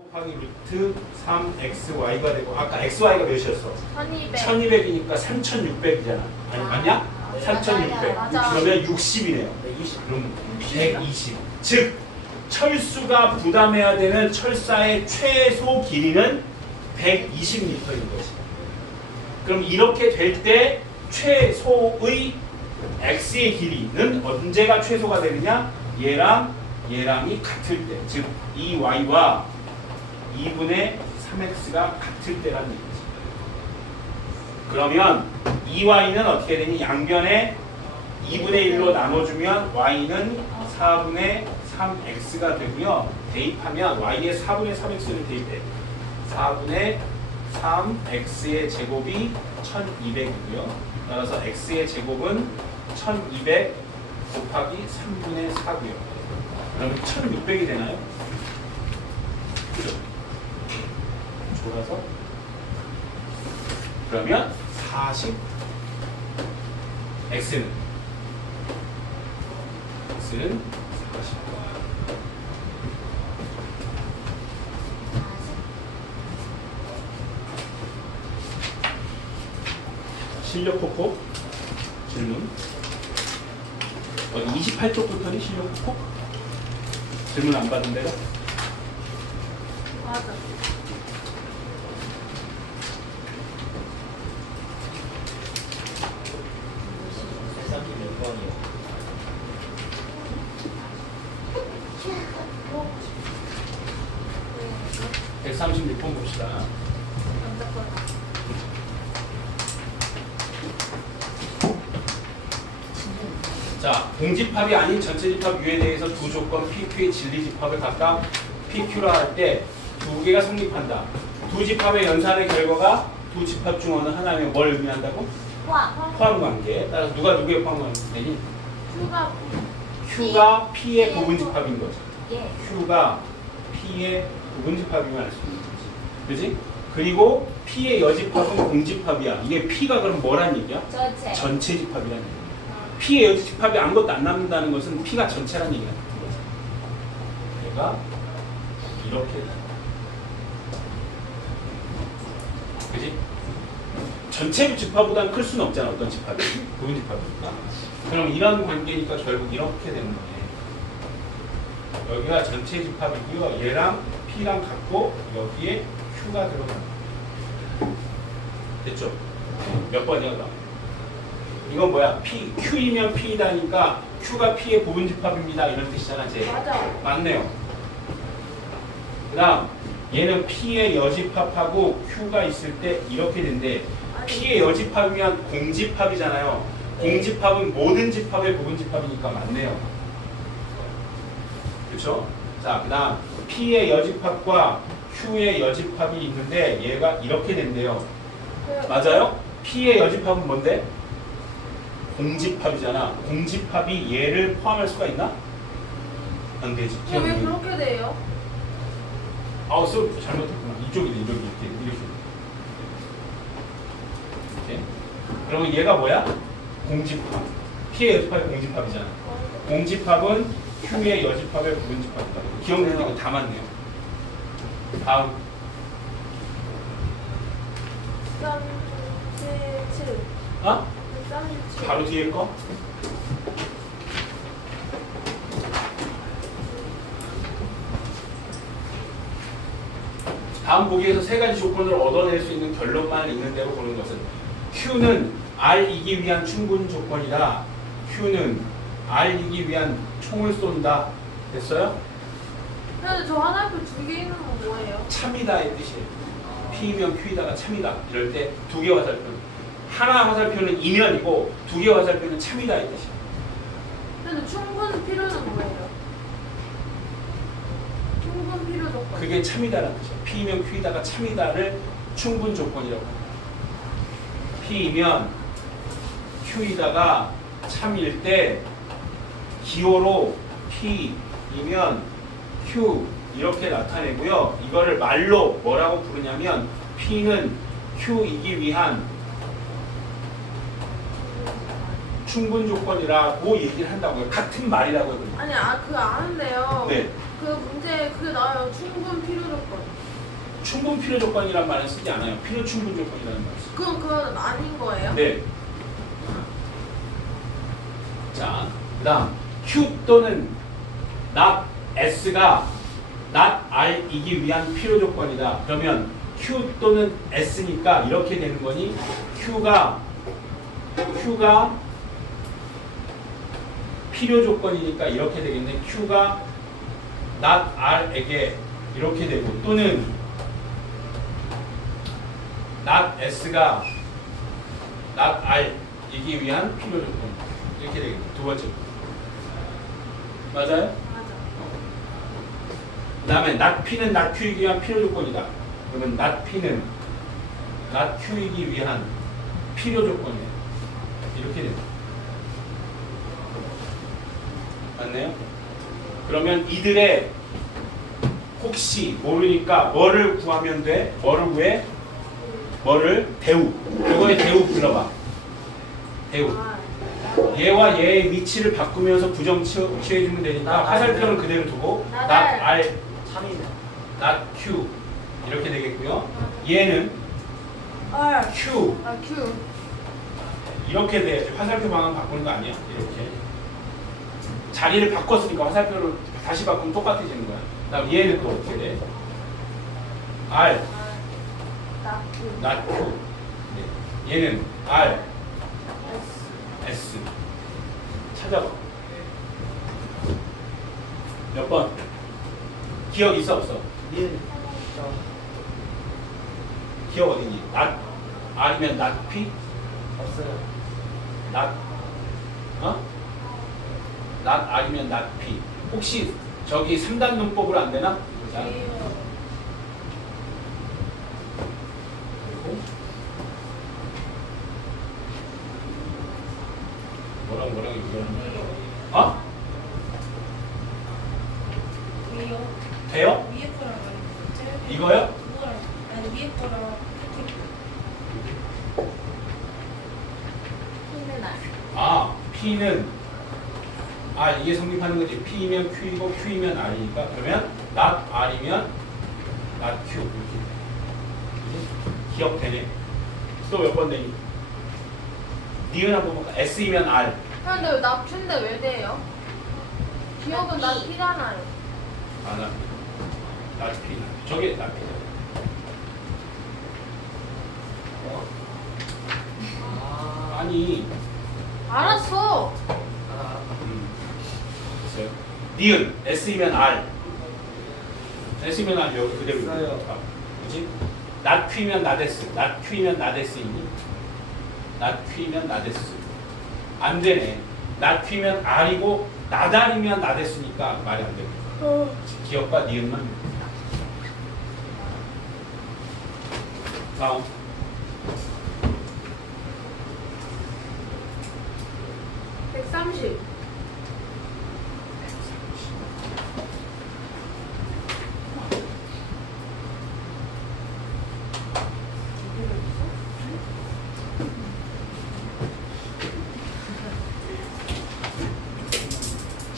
곱하기 루트 3xy가 되고 아까 xy가 몇이었어? 1200. 1200이니까 3600이잖아. 아니 맞냐? 네, 3600. 맞아. 그러면 60이네요. 120. 그럼 120. 즉 철수가 부담해야 되는 철사의 최소 길이는 120m인 거지. 그럼 이렇게 될 때 최소의 x의 길이는 언제가 최소가 되느냐? 얘랑 얘랑이 같을 때. 즉 이 y와 2분의 3x가 같을 때라는 얘기지. 그러면 2y는 어떻게 되니? 양변에 2분의 1로 나눠주면 y는 4분의 3x가 되고요. 대입하면 y의 4분의 3x를 대입해. 4분의 3x의 제곱이 1200이고요. 따라서 x의 제곱은 1200 곱하기 3분의 4고요. 그러면 1600이 되나요? 그죠? 좋아서 그러면 40 x는 x는 40 실력 코코 질문. 어디 28쪽부터는 실력 코코 질문 안 받은 데가 맞아. 세상이 몇 번이요? 네. 136번 봅시다. 자, 공집합이 아닌 전체 집합 U에 대해서 두 조건 PQ의 진리 집합을 각각 PQ라 할 때 두 개가 성립한다. 두 집합의 연산의 결과가 두 집합 중 어느 하나면 뭘 의미한다고? 와. 포함 관계. 따라서 누가 누구의 포함 관계니? 가 Q가 P의 부분 집합인 거죠. 예. Q가 P의 부분 집합이면 알 수 있는 거지. 그지? 그리고 P의 여집합은 공집합이야. 이게 P가 그럼 뭐란 얘기야? 전체. 전체 집합이라는 얘기야. P의 여집합이 아무것도 안 남는다는 것은 P가 전체라는 거죠. 얘가 이렇게 돼. 그지? 전체 집합보다는 클 수는 없잖아. 어떤 집합이. 부분 집합이니까. 그럼 이런 관계니까 결국 이렇게 되는 거네. 여기가 전체 집합이고요. 얘랑 P랑 같고 여기에 Q가 들어간다. 됐죠? 몇 번이야, 그럼? 이건 뭐야? P, Q이면 P이다니까 Q가 P의 부분 집합입니다. 이런 뜻이잖아, 제. 맞아. 맞네요. 그 다음, 얘는 P의 여집합하고 Q가 있을 때 이렇게 된대. P의 여집합이면 공집합이잖아요. 공집합은 모든 집합의 부분 집합이니까 맞네요. 그렇죠? 자, 그 다음, P의 여집합과 Q의 여집합이 있는데 얘가 이렇게 된대요. 그, 맞아요? P의 여집합은 뭔데? 공집합이잖아. 공집합이 얘를 포함할 수가 있나? 안 되지. 왜 기억이. 그렇게 돼요? 아우, 쏘 잘못했구나. 이쪽이네, 이쪽이 이렇게 이렇게. 이렇게. 그러면 얘가 뭐야? 공집합. P의 여집합이 공집합이잖아. 공집합은 Q의 여집합의 부분집합이다. 기억나는 이거 다 맞네요. 다음 377. 아? 377. 바로 뒤에 거? 다음 보기에서 세 가지 조건을 얻어낼 수 있는 결론만 있는 대로 보는 것은 Q는 R이기 위한 충분 조건이다. Q는 R이기 위한 총을 쏜다. 됐어요? 근데 저 하나표 두개 있는 건 뭐예요? 참이다의 뜻이에요. P면 Q이다가 참이다. 이럴 때 두 개 화살표. 하나 화살표는 이면이고 두 개 화살표는 참이다의 뜻이에요. 근데 충분 필요는 뭐예요? 충분 필요 조건. 그게 참이다라는 뜻이야. P면 Q이다가 참이다를 충분 조건이라고 합니다. P이면 Q이다가 참일 때 기호로 P이면 Q 이렇게 나타내고요. 이거를 말로 뭐라고 부르냐면 P는 Q이기 위한 충분 조건이라고 얘기를 한다고요. 같은 말이라고요. 아니 아그 아는데요. 네. 그 문제 그게 나와요. 충분 필요 조건. 충분 필요 조건이란 말은 쓰지 않아요. 필요 충분 조건이라는 써요. 그건 그건 아닌 거예요? 네. 자, 그 다음 Q 또는 not S가 not R이기 위한 필요 조건이다. 그러면 Q 또는 S니까 이렇게 되는 거니 Q가 Q가 필요 조건이니까 이렇게 되겠네. Q가 not R에게 이렇게 되고 또는 not S가 not R 이기 위한 필요 조건 이렇게 되겠네 두 번째 맞아요? 맞아. 그 다음에 not Q이기 위한 필요 조건이다 그러면 not Q이기 위한 필요 조건이에요 이렇게 됩니다 맞나요? 그러면 이들의 혹시 모르니까 뭐를 구하면 돼? 뭐를 구해? 뭐를? 대우 이거의 대우 불러봐 대우 아, 얘와 얘의 위치를 바꾸면서 부정 취- 취해주면 되니까 화살표는 그대로 두고 not. R, 3이네. not Q 이렇게 되겠고요 얘는 R. Q 아 Q. 이렇게 돼 화살표 방향 바꾸는 거 아니야? 이렇게 자리를 바꿨으니까 화살표를 다시 바꾸면 똑같아지는 거야 그다음 얘는 또 어떻게 돼? R, not Q 네. 얘는 R, S. 찾아봐 몇 번? 기억 있어 없어? 저. 기억 어디니? R이면 not P? 없어요. not 어? R이면 not P 혹시 저기 3단 문법으로 안 되나? 자, A요. 그리고 뭐랑 뭐랑 이거 어? 위요 돼요? 위에 거랑 아니 이거요? 그거랑 아니 위에 거랑 P는 R. 아, P는 아 이게 성립하는 거지. P면 Q이고 Q이면 R이니까 그러면 not R이면 not Q 이렇게? 기억되네. 또 몇 번 되니? 니은 한번 볼까? S이면 R. 근데 왜나 Q인데 왜 돼요? 기억은 나. 아, 나 not P. 저게 P. 어? 아. 아니, 알았어. 아. 음. 됐어요. 니은 S이면 R. S이면 R 여기 그대로 있어요. 있다. 그지? Q면 not S이니? not Q면 not S. 안 되네. not R이면 not S니까 말이 안 돼. 기억과 니은만. 다음. 백삼십.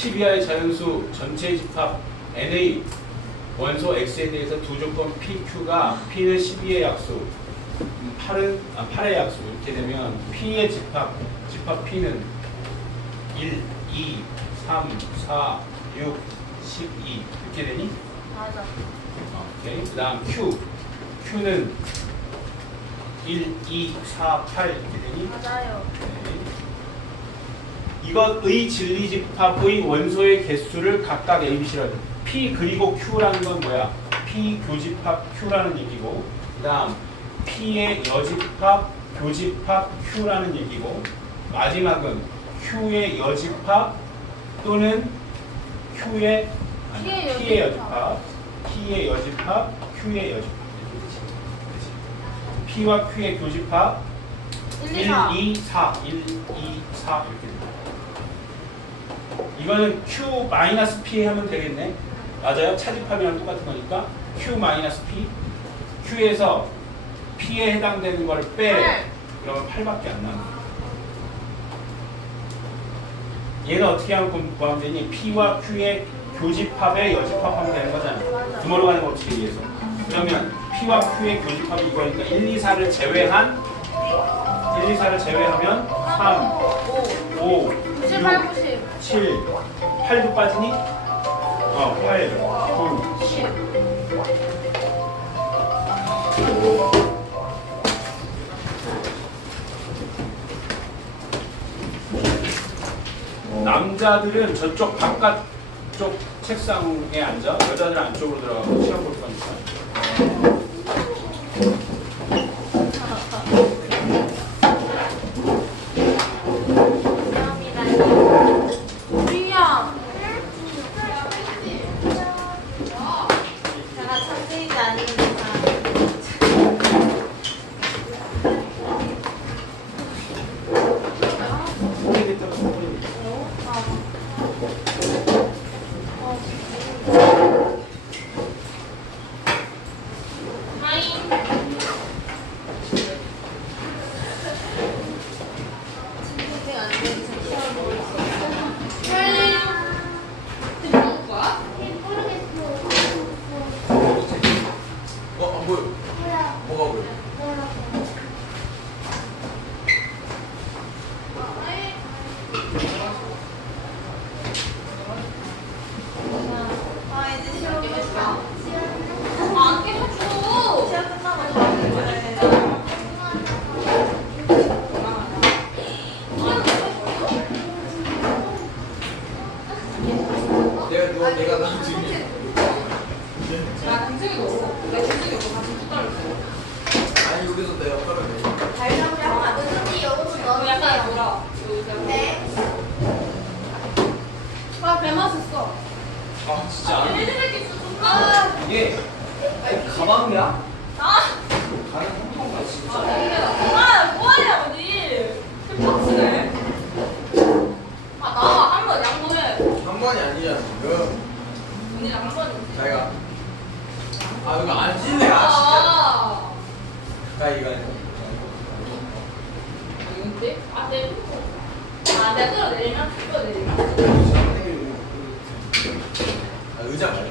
십 이하의 자연수 전체 집합 NA 원소 X에 대해서 두 조건 PQ가 P는 12의 약수, 8은 아, 8의 약수 이렇게 되면 P의 집합 집합 P는 1, 2, 3, 4, 6, 12 이렇게 되니? 맞아. 오케이. 그 다음 Q Q는 1, 2, 4, 8 이렇게 되니? 맞아요. 네. 이것의 진리 집합의 원소의 개수를 각각 ABC라고 해요. P 그리고 Q라는 건 뭐야? P 교집합 Q라는 얘기고 그 다음 P의 여집합 교집합 Q라는 얘기고 마지막은 Q의 여집합 또는 Q의 아니, P의 P의 여집합. P의 여집합 Q의 여집합 P와 Q의 교집합 1, 1, 2, 4. 2, 4, 1, 2, 4 이렇게. 이거는 Q 마이너스 P 하면 되겠네. 맞아요? 차집합이랑 똑같은 거니까 Q 마이너스 P. Q에서 P에 해당되는 걸 빼. 팔. 그러면 8밖에 안 남아. 얘는 어떻게 하면 구- 구하면 되니? P와 Q의 교집합에 여집합하면 되는 거잖아. 구멍으로 가는 법칙에 의해서. 그러면 P와 Q의 교집합이 이거니까 1, 2, 4를 제외한 1, 2, 4를 제외하면 3, 5 5, 98, 6, 90 7, 8도 빠지니? 어, 8, 9, 10 남자들은 저쪽 바깥 쪽 책상에 앉아 여자들은 안쪽으로 들어가고 시험 볼 거니까 우리야 제가 천재이지 않은 이상 모르겠다고 소문이 어, 안 보여. 뭐가 보여? 아 이제 시험 끝났어 안 깨워줘 시험 끝나고 다음 주에 내가 누워, 내가 나 지금. 나 김승이 넣어 내 김승이 넣고 같이 숟가락 줘 아니, 여기서. 달성장 은근히 여기서 너 약간 넣어주세요 놀아 여기서 네. 아 배 맛 있어. 아, 진짜. 있어. 존나 이게 가방이야? 아 가는 통통가 진짜. 아, 아, 뭐하냐, 어디? 힙박스네. 아, 나와, 한 번 양보해. 한 번이 아니잖아, 지금. 언니랑 한 번. 자기가. 아, 이거 안 찔래, 아, 진짜. 아, 자, 이거. 이건데? 아, 내 아, 내가 끌어내리면? 끌어내리면? 아, 의자 말고.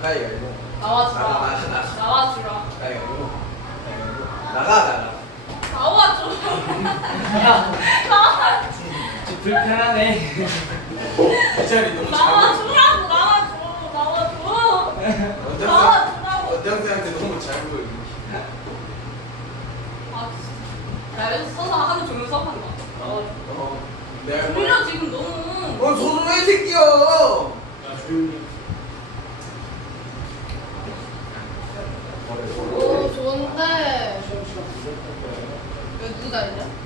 뭐 하는 거야? 가위가위보. 나와주라. 나가, 나가, 나가. 나와주라. 가위가위보. 나가, 나가. 나와줘. 나와. 좀 불편하네 이 자리 너무 잘 나와주라고, 나와줘. 나와줘. 나와주라고. 원장쌤한테 너무 잘 보여. 아, 진짜. 나 여기서 서서 하루 종일 수업한다. 나와줘. 어, 내가. 졸려, 지금 너무. 어, 소중해, 이 새끼야! 야 조용히 누구 자리냐?